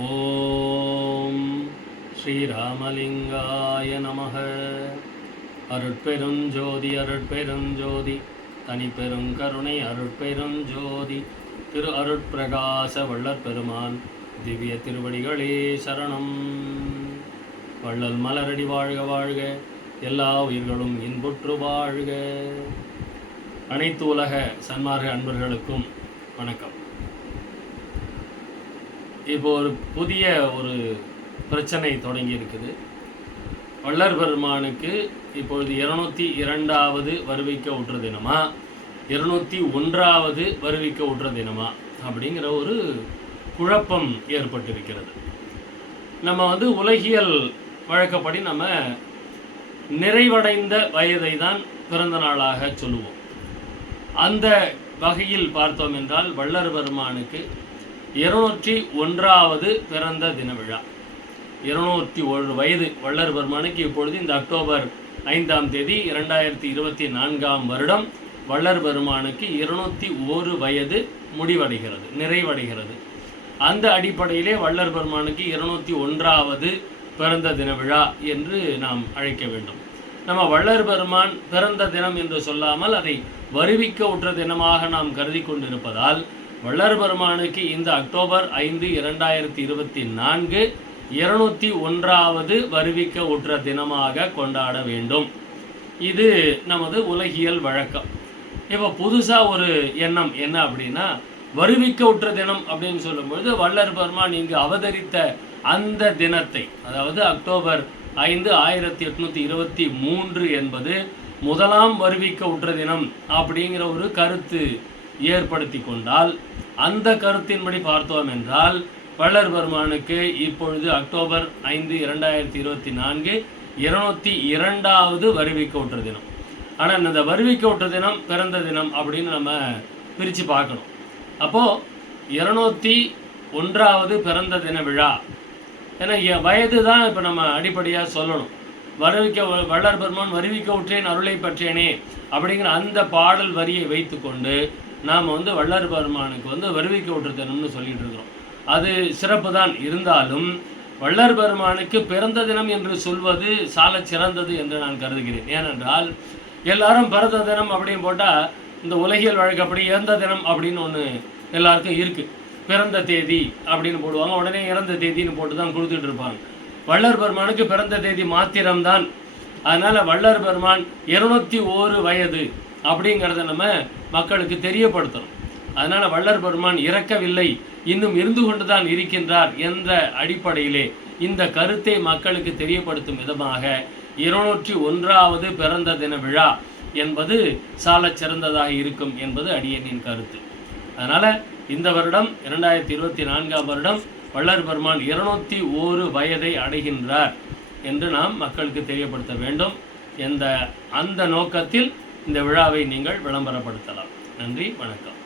ஓம் ஸ்ரீராமலிங்காய நமக. அருட்பெருஞ்சோதி அருட்பெருஞ்சோதி தனிப்பெருங்கருணை அருட்பெருஞ்சோதி திரு அருட்பிரகாச வள்ளற் பெருமான் திவ்ய திருவடிகளே சரணம். வள்ளல் மலரடி வாழ்க வாழ்க எல்லா உயிர்களும் இன்புற்று வாழ்க. அனைத்து உலக சன்மார்க்க அன்பர்களுக்கும் வணக்கம். இப்போ ஒரு புதிய ஒரு பிரச்சனை தொடங்கி இருக்குது. வள்ளர் பெருமானுக்கு இப்பொழுது இருநூத்தி இரண்டாவது வருவிக்க உற்ற தினமா? இருநூத்தி ஒன்றாவது வருவிக்க உற்ற தினமா? அப்படிங்கிற ஒரு குழப்பம் ஏற்பட்டிருக்கிறது. நம்ம வந்து உலகியல் வழக்கப்படி நம்ம நிறைவடைந்த வயதை தான் பிறந்த நாளாக சொல்லுவோம். அந்த வகையில் பார்த்தோம் என்றால் வள்ளர் பெருமானுக்கு இருநூற்றி ஒன்றாவது பிறந்த தின விழா இருநூற்றி ஒரு வயது வள்ளர் பெருமானுக்கு இப்பொழுது இந்த அக்டோபர் ஐந்தாம் தேதி இரண்டாயிரத்தி இருபத்தி நான்காம் வருடம். வள்ளர் பெருமானுக்கு இருநூற்றி ஒரு வயது முடிவடைகிறது நிறைவடைகிறது. அந்த அடிப்படையிலே வள்ளர் பெருமானுக்கு இருநூற்றி ஒன்றாவது பிறந்த தின விழா என்று நாம் அழைக்க வேண்டும். நம்ம வள்ளர் பெருமான் பிறந்த தினம் என்று சொல்லாமல் அதை வருவிக்க உற்ற தினமாக நாம் கருதி கொண்டிருப்பதால் வள்ளர் பெருமானுக்கு இந்த அக்டோபர் ஐந்து இரண்டாயிரத்தி இருபத்தி நான்கு இருநூத்தி ஒன்றாவது வருவிக்க உற்ற தினமாக கொண்டாட வேண்டும். இது நமது உலகியல் வழக்கம். இப்போ புதுசாக ஒரு எண்ணம் என்ன அப்படின்னா வருவிக்க உற்ற தினம் அப்படின்னு சொல்லும்பொழுது வள்ளர் பெருமான் இங்கு அவதரித்த அந்த தினத்தை அதாவது அக்டோபர் ஐந்து ஆயிரத்தி எட்நூற்றி இருபத்தி மூன்று என்பது முதலாம் வருவிக்க உற்ற தினம் அப்படிங்கிற ஒரு கருத்து ஏற்படுத்தி கொண்டால் அந்த கருத்தின்படி பார்த்தோம் என்றால் வள்ளர் பெருமானுக்கு இப்பொழுது அக்டோபர் ஐந்து இரண்டாயிரத்தி இருபத்தி நான்கு இருநூத்தி இரண்டாவது வருவிக்க உற்ற தினம். ஆனால் இந்த வருவிக்க உற்ற தினம் பிறந்த தினம் அப்படின்னு நம்ம பிரித்து பார்க்கணும். அப்போது இருநூத்தி ஒன்றாவது பிறந்த தின விழா. ஏன்னா எ- வயது தான் இப்போ நம்ம அடிப்படையாக சொல்லணும். வருவிக்க வள்ளர் பெருமான் வருவிக்க உற்றேன் அருளை பற்றேனே அப்படிங்கிற அந்த பாடல் வரியை வைத்துக்கொண்டு நாம் வந்து வள்ளார் பெருமானுக்கு வந்து வருவிக்க விட்டுருத்தனம்னு சொல்லிட்டு இருக்கிறோம். அது சிறப்பு தான் இருந்தாலும் வள்ளர் பெருமானுக்கு பிறந்த தினம் என்று சொல்வது சால சிறந்தது என்று நான் கருதுகிறேன். ஏனென்றால் எல்லாரும் பிறந்த தினம் அப்படின்னு போட்டால் இந்த உலகியல் வழக்கப்படி இறந்த தினம் அப்படின்னு ஒன்று எல்லாருக்கும் இருக்குது பிறந்த தேதி அப்படின்னு போடுவாங்க. உடனே இறந்த தேதின்னு போட்டு தான் கொடுத்துட்டு இருப்பாங்க. வள்ளர் பெருமானுக்கு பிறந்த தேதி மாத்திரம்தான். அதனால் வள்ளர் பெருமான் இருநூத்தி ஓரு வயது அப்படிங்கிறத நம்ம மக்களுக்கு தெரியப்படுத்தணும். அதனால வள்ளர் பெருமான் இறக்கவில்லை. இன்னும் இருந்து கொண்டுதான் இருக்கின்றார் என்ற அடிப்படையிலே இந்த கருத்தை மக்களுக்கு தெரியப்படுத்தும் விதமாக இருநூற்றி ஒன்றாவது பிறந்த தின விழா என்பது சாலச் சிறந்ததாக இருக்கும் என்பது அடியனின் கருத்து. அதனால இந்த வருடம் இரண்டாயிரத்தி இருபத்தி நான்காம் வருடம் வள்ளர் பெருமான் இருநூத்தி ஓரு வயதை அடைகின்றார் என்று நாம் மக்களுக்கு தெரியப்படுத்த வேண்டும். எந்த அந்த நோக்கத்தில் இந்த விழாவை நீங்கள் விளம்பரப்படுத்தலாம். நன்றி வணக்கம்.